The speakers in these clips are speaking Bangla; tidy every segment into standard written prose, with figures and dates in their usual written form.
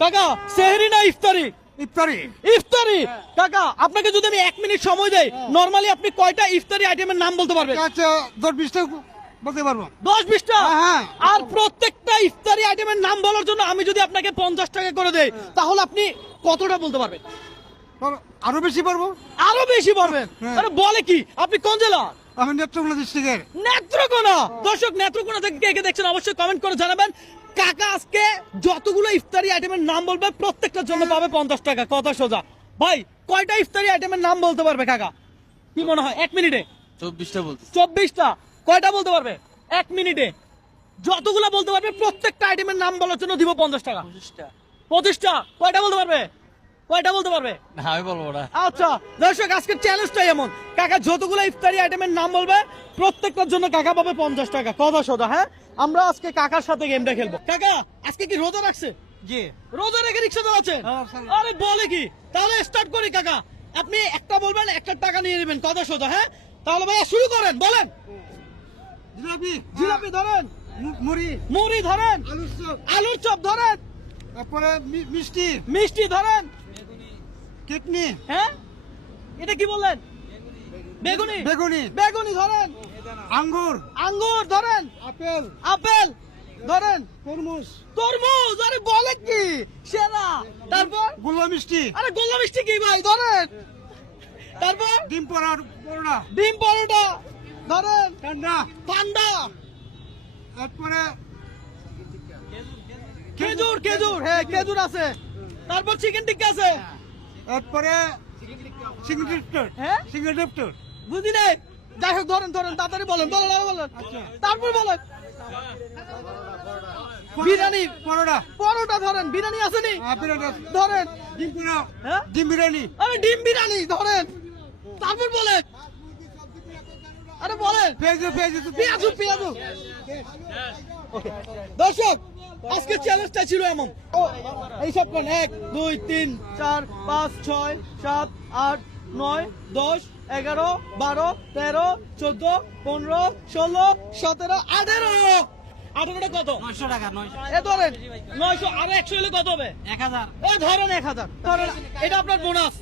কাকা সেহরি না ইফতারি? ইফতারি। ইফতারি। কাকা আপনাকে যদি আমি 1 মিনিট সময় দেই, নরমালি আপনি কয়টা ইফতারি আইটেমের নাম বলতে পারবেন? আচ্ছা 10-20টা বলতে পারবো। 10-20টা? হ্যাঁ। আর প্রত্যেকটা ইফতারি আইটেমের নাম বলার জন্য আমি যদি আপনাকে 50 টাকা করে দেই, তাহলে আপনি কতটা বলতে পারবেন? আরো বেশি পারবো। আরো বেশি পারবেন? হ্যাঁ। আরে বলে কি, আপনি কোন জেলা? আমি নেত্রকোনা ডিস্ট্রিক্টের। নেত্রকোনা। দর্শক নেত্রকোনা থেকে কে কে দেখছেন অবশ্যই কমেন্ট করে জানাবেন। কাকা আজকে যতগুলো ইফতারি আইটেমের নাম বলবে প্রত্যেকটার জন্য পাবে 50 টাকা। কথা সোজা। ভাই কয়টা ইফতারি আইটেমের নাম বলতে পারবে কাকা? কি মনে হয় 1 মিনিটে? 24টা বলতে। 24টা। কয়টা বলতে পারবে 1 মিনিটে? যতগুলো বলতে পারবে প্রত্যেকটা আইটেমের নাম বলার জন্য দিব 50 টাকা। 25টা। 25টা। কয়টা বলতে পারবে? কয়টা বলতে পারবে? না আমি বলবো না। আচ্ছা দর্শক আজকের চ্যালেঞ্জটাই এমন, কাকা যতগুলো ইফতারি আইটেমের নাম বলবে প্রত্যেকটার জন্য কাকা পাবে 50 টাকা। কথা সোজা। হ্যাঁ, আমরা আজকে কাকার সাথে গেমটা খেলবো। কাকা আজকে কি রোজা রাখছে? জি। রোজা রেখে রিক্সা চালাচ্ছেন? আরে বলে কি, তাহলে স্টার্ট করি কাকা। আপনি একটা বলবেন, একটা টাকা নিয়ে নেবেন। কথা সোজা। হ্যাঁ, তাহলে ভাইয়া শুরু করেন, বলেন। জিলাপি। জিলাপি ধরেন, মুড়ি। মুড়ি ধরেন, আলুর চপ। আলুর চপ ধরেন, তারপরে মিষ্টি। মিষ্টি ধরেন। কিডনি। হ্যাঁ, এটা কি বললেন? বেগুনি। বেগুনি। বেগুনি ধরেন, আঙ্গুর। আঙ্গুর ধরেন, আপেল। আপেল ধরেন, তরমুজ। তরমুজ। আরে বলে কি, সেরা। তারপর গোল্লা মিষ্টি। আরে গোল্লা মিষ্টি কি ভাই ধরেন। তারপর ডিম পরোটা। ডিম পরোটা ধরেন, ঠান্ডা। ঠান্ডা। তারপরে খেজুর। খেজুর, হ্যাঁ খেজুর আছে। তারপর চিকেন টিক্কা আছে। তারপরে সিঙ্গেল হ্যাঁ? ডেপ্টর। বুঝি নাই। যাই হোক ধরেন, ধরেন তাড়াতাড়ি বলেন, বলেন আরো বলেন। তারপর বলেন। বিরিয়ানি। পরোটা। পরোটা ধরেন, বিরিয়ানি আসেনি বিরিয়ানি। ধরেন। ডিম পোড়া। হ্যাঁ? ডিম বিরিয়ানি। আরে ডিম বিরিয়ানি ধরেন। তারপর বলেন। আরে বলেন। পেঁয়াজু। পেঁয়াজু। পেঁয়াজু। ওকে দর্শক আজকে চ্যালেঞ্জটা ছিল এমন। এইসব করেন 1 2 3 4 5 6 7 8 9 10 11 12 13 14 15 16 17 18 18টা কত? 900 টাকা 900। এ ধরেন 900 আর 100 হলে কত হবে? 1000। এ ধরেন 1000 ধরেন। এটা আপনার বোনাস।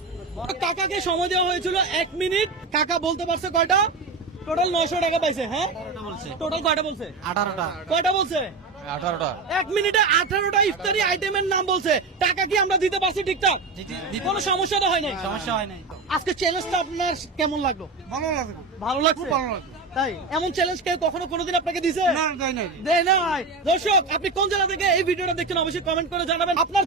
কাকাকে সময় দেওয়া হয়েছিল 1 মিনিট। কাকা বলতে পারছে কয়টা? টোটাল 900 টাকা পাইছে। হ্যাঁ, 18টা বলছে। টোটাল কয়টা বলছে? 18টা। কয়টা বলছে? 18টা। 1 মিনিটে 18টা ইফতারি আইটেমের নাম বলছে। টাকা কি আমরা দিতে পারছি ঠিকঠাক? কোনো সমস্যা তো হয় নাই? সমস্যা হয় নাই। আজকে চ্যালেঞ্জটা আপনার কেমন লাগলো? ভালো লাগে। ভালো লাগছে? খুব ভালো লাগে। তাই এমন চ্যালেঞ্জ কেউ কখনো কোনোদিন আপনাকে দিছে? না, দেয় নাই। দেয় নাই। দর্শক আপনি কোন জেলা থেকে এই ভিডিওটা দেখছেন অবশ্যই কমেন্ট করে জানাবেন। আপনার